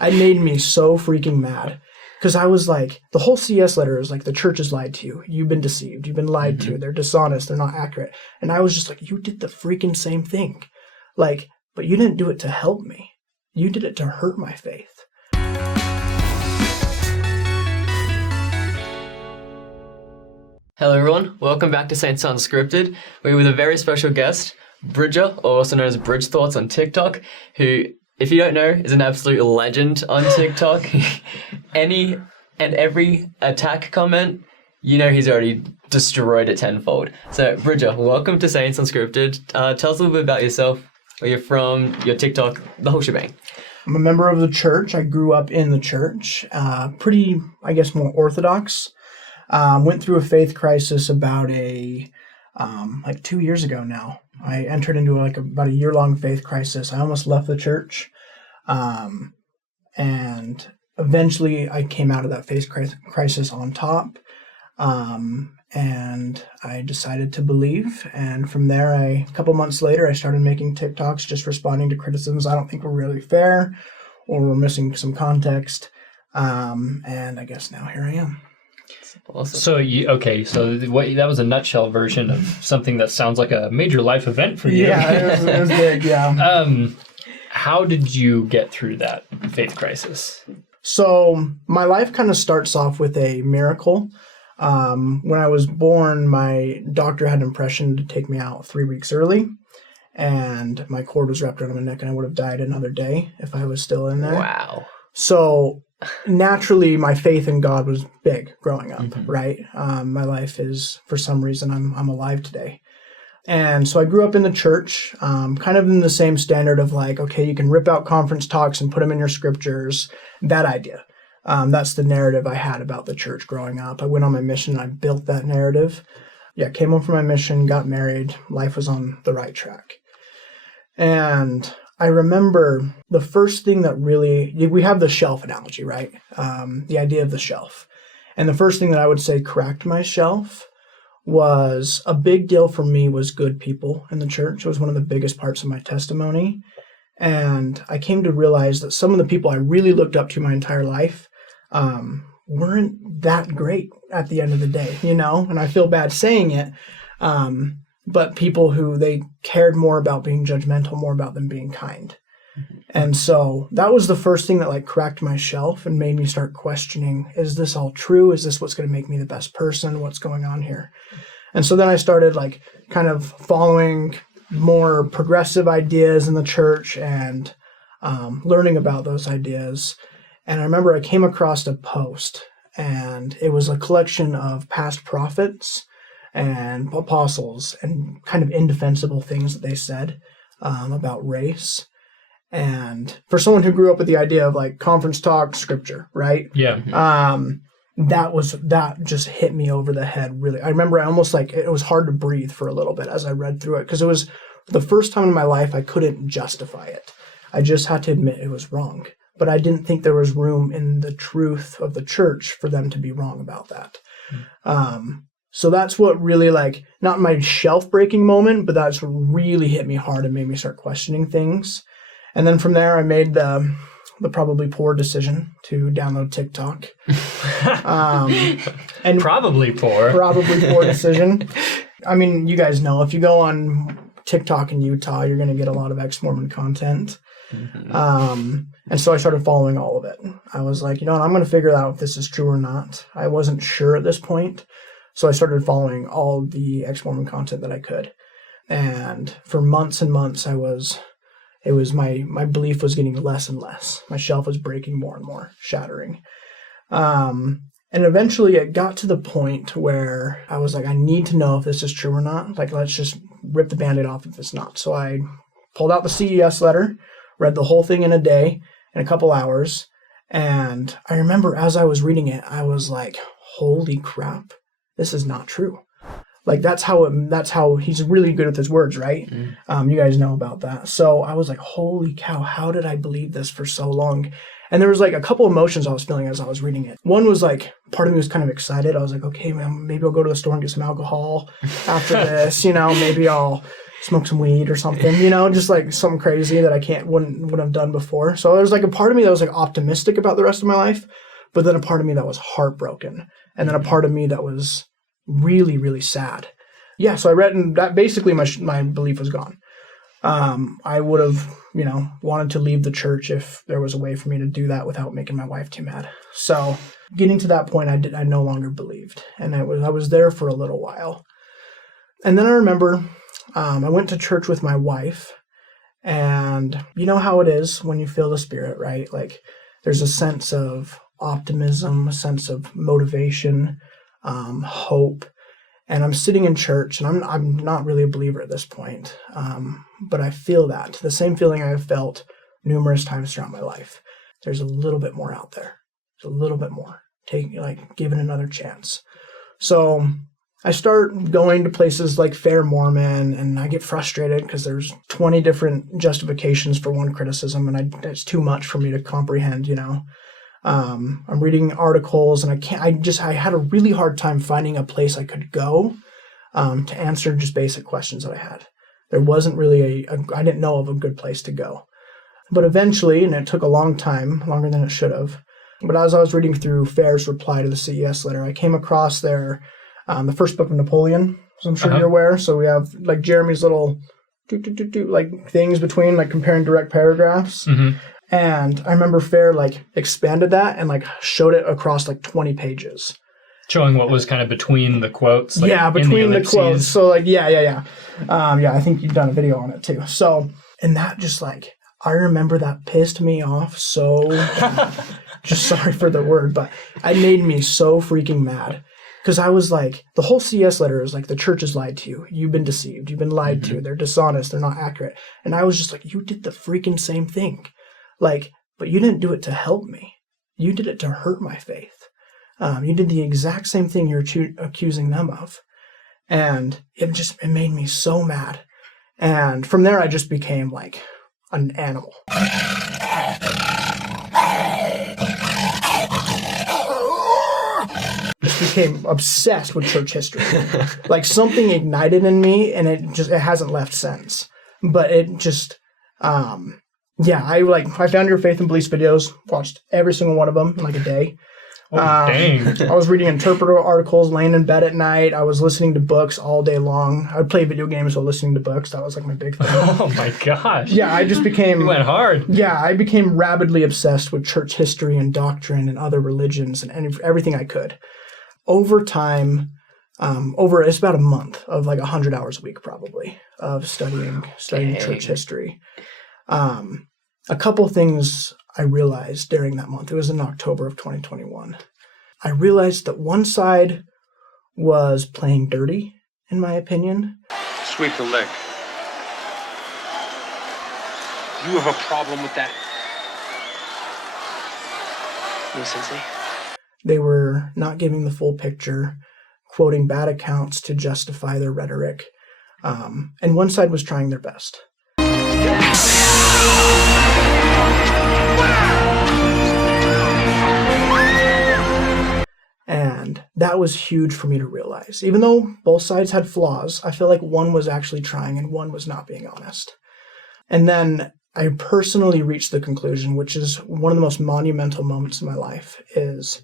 It made me so freaking mad. Because I was like, the whole CS letter is like, the church has lied to you. You've been deceived. You've been lied to. They're dishonest. They're not accurate. And I was just like, you did the freaking same thing. Like, but you didn't do it to help me. You did it to hurt my faith. Hello everyone, welcome back to Saints Unscripted. We're with a very special guest, Bridger, or also known as Bridge Thoughts on TikTok, who, if you don't know, is an absolute legend on TikTok. Any and every attack comment, you know he's already destroyed it tenfold. So Bridger, welcome to Saints Unscripted. Tell us a little bit about yourself, where you're from, your TikTok, the whole shebang. I'm a member of the church. I grew up in the church, pretty, I guess, more orthodox. Went through a faith crisis about 2 years ago now. I entered into about a year-long faith crisis. I almost left the church. And eventually I came out of that faith crisis on top. And I decided to believe. And from there, a couple months later, I started making TikToks just responding to criticisms I don't think were really fair or were missing some context. And I guess now here I am. Awesome. So that was a nutshell version of something that sounds like a major life event for you. Yeah, it was big, yeah. How did you get through that faith crisis? So my life kind of starts off with a miracle. When I was born, my doctor had an impression to take me out 3 weeks early, and my cord was wrapped around my neck, and I would have died another day if I was still in there. Wow. So naturally, my faith in God was big growing up, right? My life is, for some reason, I'm alive today. And so I grew up in the church, kind of in the same standard of like, okay, you can rip out conference talks and put them in your scriptures, that idea. That's the narrative I had about the church growing up. I went on my mission, I built that narrative. Yeah, came home from my mission, got married, life was on the right track. And I remember the first thing that we have the shelf analogy, right? The idea of the shelf. And the first thing that I would say cracked my shelf was a big deal for me was good people in the church. It was one of the biggest parts of my testimony. And I came to realize that some of the people I really looked up to my entire life weren't that great at the end of the day, you know? And I feel bad saying it. But people who they cared more about being judgmental, more about them being kind. And so that was the first thing that like cracked my shelf and made me start questioning, is this all true? Is this what's going to make me the best person? What's going on here? And so then I started like kind of following more progressive ideas in the church and learning about those ideas. And I remember I came across a post, and it was a collection of past prophets and apostles and kind of indefensible things that they said about race. And for someone who grew up with the idea of like conference talk, scripture, right? Yeah. That just hit me over the head, really. I remember I almost it was hard to breathe for a little bit as I read through it, because it was the first time in my life I couldn't justify it. I just had to admit it was wrong. But I didn't think there was room in the truth of the church for them to be wrong about that. So that's what really not my shelf breaking moment, but that's what really hit me hard and made me start questioning things. And then from there, I made the probably poor decision to download TikTok. And probably poor decision. I mean, you guys know, if you go on TikTok in Utah, you're going to get a lot of ex-Mormon content. And so I started following all of it. I was like, you know what, I'm going to figure out if this is true or not. I wasn't sure at this point. So I started following all the ex-Mormon content that I could. And for months and months, my belief was getting less and less. My shelf was breaking more and more, shattering. And eventually it got to the point where I was like, I need to know if this is true or not. Like, let's just rip the Band-Aid off if it's not. So I pulled out the CES letter, read the whole thing in a day, in a couple hours. And I remember as I was reading it, I was like, holy crap. This is not true. Like, that's how he's really good with his words, right? You guys know about that. So I was like, holy cow, how did I believe this for so long? And there was a couple emotions I was feeling as I was reading it. One was part of me was kind of excited. I was like, okay, man, maybe I'll go to the store and get some alcohol after this. Maybe I'll smoke some weed or something, just like something crazy that I wouldn't have done before. So there's like a part of me that was like optimistic about the rest of my life, but then a part of me that was heartbroken, and then a part of me that was really, really sad. Yeah, so I read, and that basically my belief was gone. I would have, wanted to leave the church if there was a way for me to do that without making my wife too mad. So getting to that point, I no longer believed, and I was there for a little while. And then I remember I went to church with my wife, and you know how it is when you feel the Spirit, right? Like there's a sense of optimism, a sense of motivation, hope. And I'm sitting in church, and I'm not really a believer at this point, but I feel that. The same feeling I have felt numerous times throughout my life. There's a little bit more out there. There's a little bit more. Give it another chance. So I start going to places like Fair Mormon, and I get frustrated because there's 20 different justifications for one criticism, and it's too much for me to comprehend, I'm reading articles, and I had a really hard time finding a place I could go to answer just basic questions that I had. There wasn't really I didn't know of a good place to go. But eventually, and it took a long time, longer than it should have, but as I was reading through Fair's reply to the CES letter, I came across the first book of Napoleon, as I'm sure you're aware. So we have like Jeremy's little like things between, like comparing direct paragraphs. Mm-hmm. And I remember Fair like expanded that and like showed it across like 20 pages. Showing what was kind of between the quotes. Like yeah, between the quotes. So like, yeah. I think you've done a video on it too. So, and that just like, I remember that pissed me off so, just sorry for the word, but it made me so freaking mad. Because I was like, the whole CS letter is like, the church has lied to you. You've been deceived. You've been lied to. They're dishonest. They're not accurate. And I was just like, you did the freaking same thing. Like, but you didn't do it to help me. You did it to hurt my faith. You did the exact same thing you're accusing them of. And it made me so mad. And from there, I just became like an animal. Just became obsessed with church history. Like something ignited in me, and it hasn't left since. But it just, I found your Faith and Beliefs videos, watched every single one of them in like a day. Oh, dang. I was reading interpreter articles, laying in bed at night. I was listening to books all day long. I would play video games while listening to books. That was like my big thing. Oh my gosh. Yeah, I just became... You went hard. Yeah, I became rabidly obsessed with church history and doctrine and other religions and everything I could. Over time, it's about a month of like 100 hours a week probably of studying church history. A couple things I realized during that month. It was in October of 2021. I realized that one side was playing dirty, in my opinion. Sweep the leg. You have a problem with that? No, Sensei. They were not giving the full picture, quoting bad accounts to justify their rhetoric. And one side was trying their best. And that was huge for me to realize. Even though both sides had flaws, I feel like one was actually trying and one was not being honest. And then I personally reached the conclusion, which is one of the most monumental moments in my life, is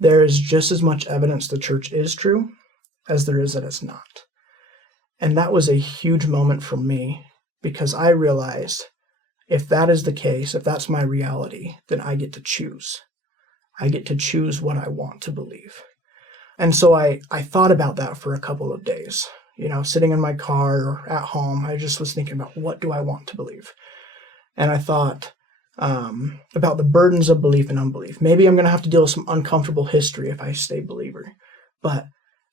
there is just as much evidence the church is true as there is that it's not. And that was a huge moment for me because I realized if that is the case, if that's my reality, then I get to choose. I get to choose what I want to believe. And so I thought about that for a couple of days. Sitting in my car or at home, I just was thinking about what do I want to believe? And I thought about the burdens of belief and unbelief. Maybe I'm going to have to deal with some uncomfortable history if I stay believer. But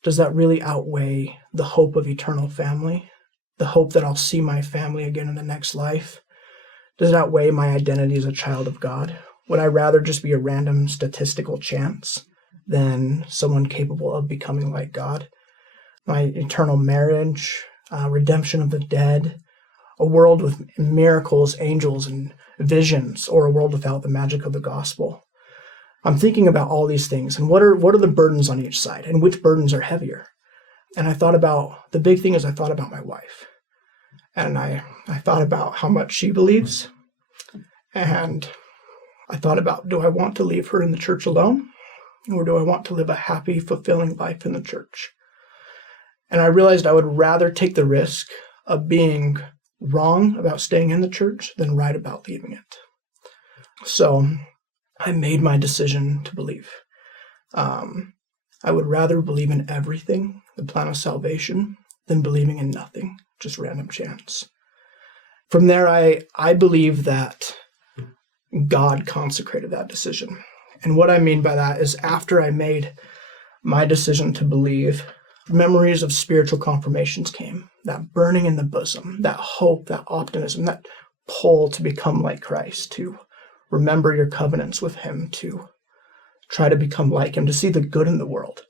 does that really outweigh the hope of eternal family? The hope that I'll see my family again in the next life? Does it outweigh my identity as a child of God? Would I rather just be a random statistical chance than someone capable of becoming like God? My eternal marriage, redemption of the dead, a world with miracles, angels, and visions, or a world without the magic of the gospel. I'm thinking about all these things, and what are the burdens on each side, and which burdens are heavier? And the big thing is I thought about my wife. And I thought about how much she believes. And I thought about, do I want to leave her in the church alone? Or do I want to live a happy, fulfilling life in the church? And I realized I would rather take the risk of being wrong about staying in the church than right about leaving it. So I made my decision to believe. I would rather believe in everything, the plan of salvation, than believing in nothing, just random chance. From there, I believe that God consecrated that decision. And what I mean by that is after I made my decision to believe, memories of spiritual confirmations came, that burning in the bosom, that hope, that optimism, that pull to become like Christ, to remember your covenants with him, to try to become like him, to see the good in the world.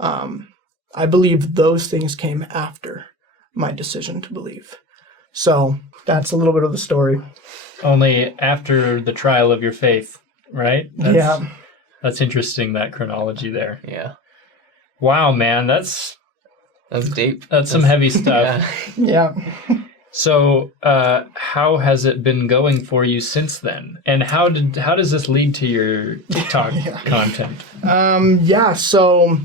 I believe those things came after my decision to believe. So that's a little bit of the story. Only after the trial of your faith, right? Yeah. That's interesting, that chronology there. Yeah. Wow, man, that's deep. That's some heavy stuff. Yeah. So, how has it been going for you since then? And how does this lead to your TikTok content? So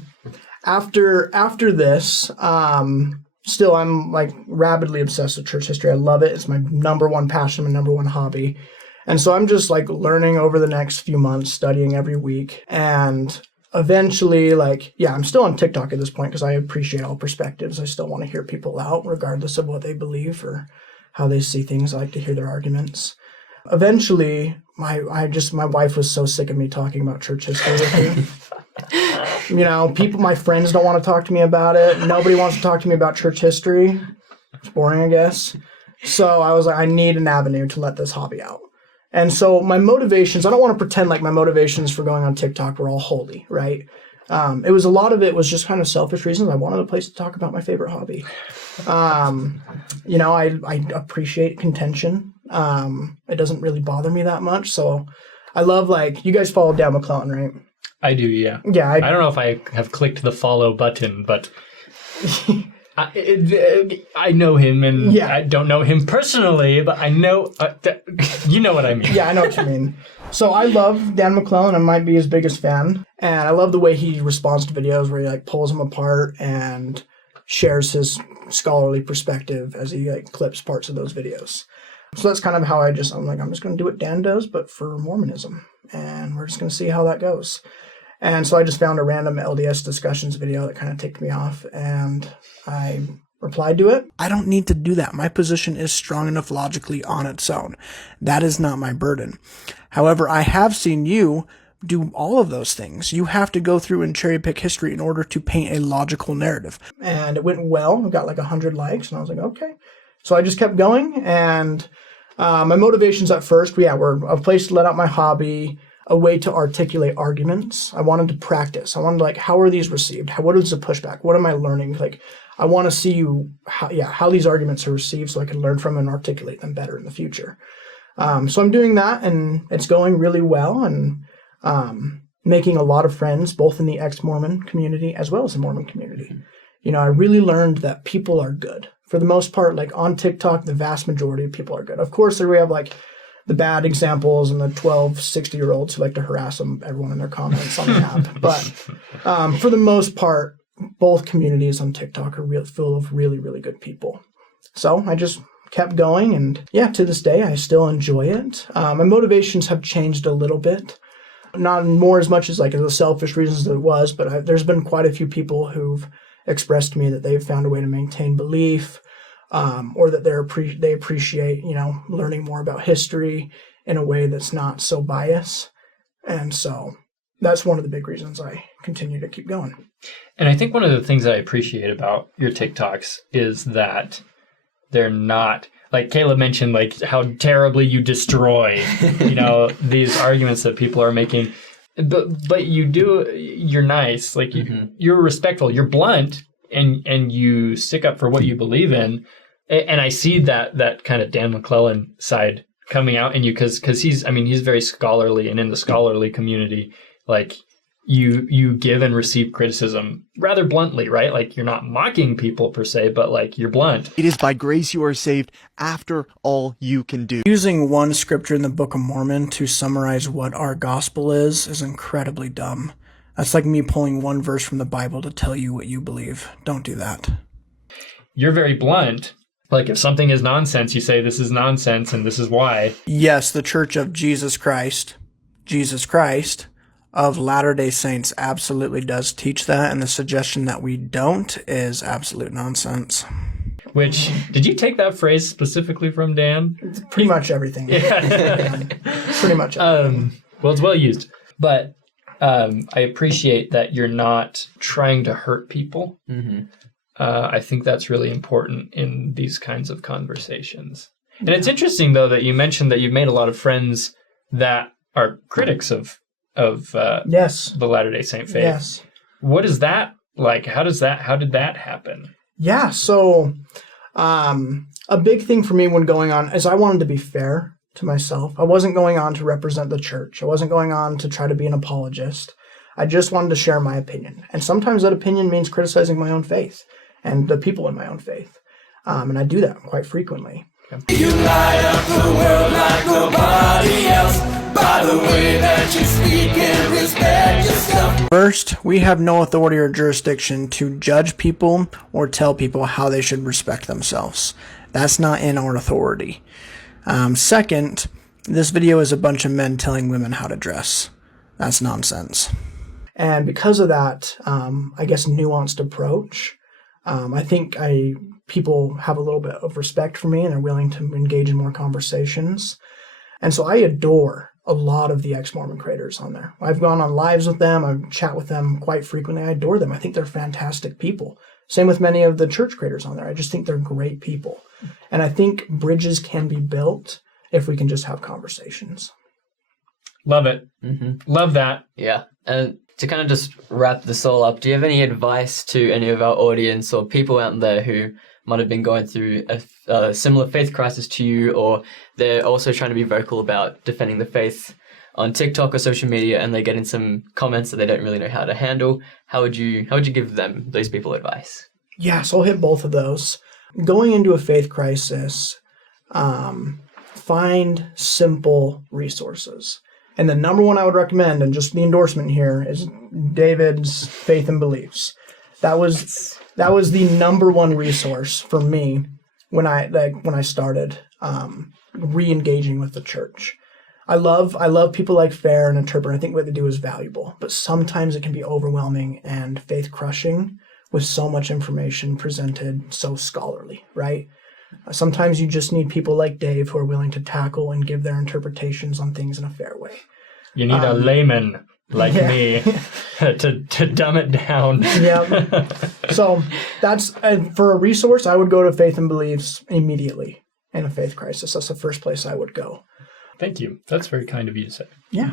after this, still I'm like rabidly obsessed with church history. I love it. It's my number one passion, my number one hobby. And so I'm just like learning over the next few months, studying every week. And eventually, I'm still on TikTok at this point because I appreciate all perspectives. I still want to hear people out regardless of what they believe or how they see things. I like to hear their arguments. Eventually, my wife was so sick of me talking about church history with her. My friends don't want to talk to me about it. Nobody wants to talk to me about church history. It's boring, I guess. So I was like, I need an avenue to let this hobby out. And so my motivations, I don't want to pretend like my motivations for going on TikTok were all holy, right? A lot of it was just kind of selfish reasons. I wanted a place to talk about my favorite hobby. I appreciate contention. It doesn't really bother me that much. So I love, you guys follow Dan McClellan, right? I do, yeah. Yeah. I don't know if I have clicked the follow button, but I know him, and I don't know him personally, but I know, you know what I mean. Yeah, I know what you mean. So I love Dan McClellan. I might be his biggest fan. And I love the way he responds to videos where he pulls them apart and shares his scholarly perspective as he clips parts of those videos. So that's kind of how I'm just going to do what Dan does, but for Mormonism. And we're just going to see how that goes. And so I just found a random LDS discussions video that kind of ticked me off, and I replied to it. I don't need to do that. My position is strong enough logically on its own. That is not my burden. However, I have seen you do all of those things. You have to go through and cherry pick history in order to paint a logical narrative. And it went well. I got 100 likes, and I was like, okay. So I just kept going, and my motivations at first, were a place to let out my hobby, a way to articulate arguments. I wanted to practice. I wanted how are these received? What is the pushback? What am I learning? I want to see how these arguments are received so I can learn from and articulate them better in the future. So I'm doing that, and it's going really well, and making a lot of friends, both in the ex-Mormon community as well as the Mormon community. I really learned that people are good. For the most part, on TikTok, the vast majority of people are good. Of course, there we have the bad examples and the 12, 60-year-olds who like to harass everyone in their comments on the app. But for the most part, both communities on TikTok are full of really, really good people. So I just kept going, and to this day, I still enjoy it. My motivations have changed a little bit. Not more as much as the selfish reasons that it was, but there's been quite a few people who've expressed to me that they've found a way to maintain belief, or that they appreciate, learning more about history in a way that's not so biased. And so that's one of the big reasons I continue to keep going. And I think one of the things I appreciate about your TikToks is that they're not, like Caleb mentioned, how terribly you destroy, these arguments that people are making. But you're nice, you're respectful, you're blunt, and you stick up for what you believe in. And I see that kind of Dan McClellan side coming out in you because he's very scholarly, and in the scholarly community, you give and receive criticism rather bluntly, right? Like you're not mocking people per se, but like you're blunt. It is by grace you are saved after all you can do. Using one scripture in the Book of Mormon to summarize what our gospel is incredibly dumb. That's like me pulling one verse from the Bible to tell you what you believe. Don't do that. You're very blunt. Like if something is nonsense, you say this is nonsense and this is why. Yes, the Church of Jesus Christ of Latter-day Saints absolutely does teach that, and the suggestion that we don't is absolute nonsense. Which, did you take that phrase specifically from Dan? Pretty much everything. Yeah. Pretty much everything. Well, it's well used. But I appreciate that you're not trying to hurt people. Mm-hmm. I think that's really important in these kinds of conversations. And it's interesting, though, that you mentioned that you've made a lot of friends that are critics of Yes. the Latter-day Saint faith. Yes. What is that like? How did that happen? Yeah, so a big thing for me when going on is I wanted to be fair to myself. I wasn't going on to represent the church. I wasn't going on to try to be an apologist. I just wanted to share my opinion. And sometimes that opinion means criticizing my own faith and the people in my own faith. And I do that quite frequently. You light up the world like nobody else by the way that you speak and respect yourself. First, we have no authority or jurisdiction to judge people or tell people how they should respect themselves. That's not in our authority. Second, this video is a bunch of men telling women how to dress. That's nonsense. And because of that, I guess, nuanced approach, I think people have a little bit of respect for me and are willing to engage in more conversations. And so I adore a lot of the ex-Mormon creators on there. I've gone on lives with them. I chat with them quite frequently. I adore them. I think they're fantastic people. Same with many of the church creators on there. I just think they're great people. And I think bridges can be built if we can just have conversations. Love it. Mm-hmm. Love that. Yeah. And to kind of just wrap this all up, do you have any advice to any of our audience or people out there who might have been going through a similar faith crisis to you, or they're also trying to be vocal about defending the faith on TikTok or social media, and they're getting some comments that they don't really know how to handle? How would you give those people advice? Yeah, so I'll hit both of those. Going into a faith crisis, find simple resources. And the number one I would recommend, and just the endorsement here, is David's Faith and Beliefs. That was the number one resource for me when I started re-engaging with the church. I love people like Fair and Interpret. I think what they do is valuable, but sometimes it can be overwhelming and faith crushing with so much information presented so scholarly, right? Sometimes you just need people like Dave who are willing to tackle and give their interpretations on things in a fair way. You need a layman like me to dumb it down. Yeah. So that's for a resource, I would go to Faith and Beliefs immediately in a faith crisis. That's the first place I would go. Thank you. That's very kind of you to say. Yeah.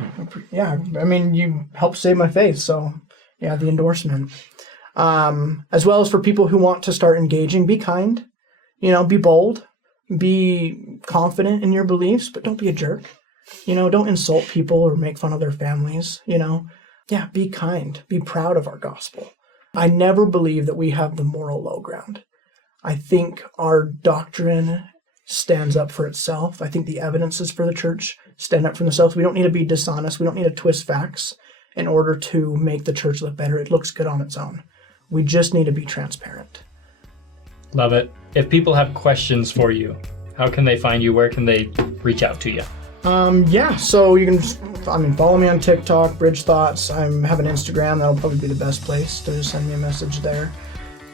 Yeah. I mean, you helped save my faith. So yeah, the endorsement. As well as for people who want to start engaging, be kind. Be bold, be confident in your beliefs, but don't be a jerk. Don't insult people or make fun of their families, Yeah, be kind. Be proud of our gospel. I never believe that we have the moral low ground. I think our doctrine stands up for itself. I think the evidences for the church stand up for themselves. We don't need to be dishonest. We don't need to twist facts in order to make the church look better. It looks good on its own. We just need to be transparent. Love it. If people have questions for you, how can they find you? Where can they reach out to you? So you can follow me on TikTok, Bridge Thoughts. I have an Instagram. That'll probably be the best place to just send me a message there.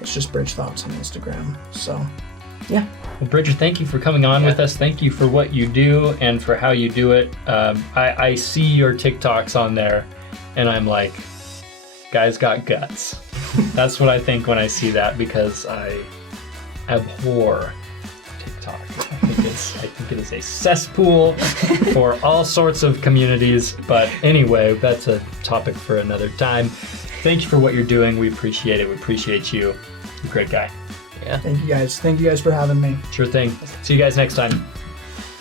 It's just Bridge Thoughts on Instagram. So, yeah. Well, Bridger, thank you for coming on with us. Thank you for what you do and for how you do it. I see your TikToks on there, and I'm like, guy's got guts. That's what I think when I see that, because I abhor TikTok. I think it is a cesspool for all sorts of communities. But anyway, that's a topic for another time. Thank you for what you're doing. We appreciate it. We appreciate you. You're a great guy. Yeah. Thank you guys. Thank you guys for having me. Sure thing. See you guys next time.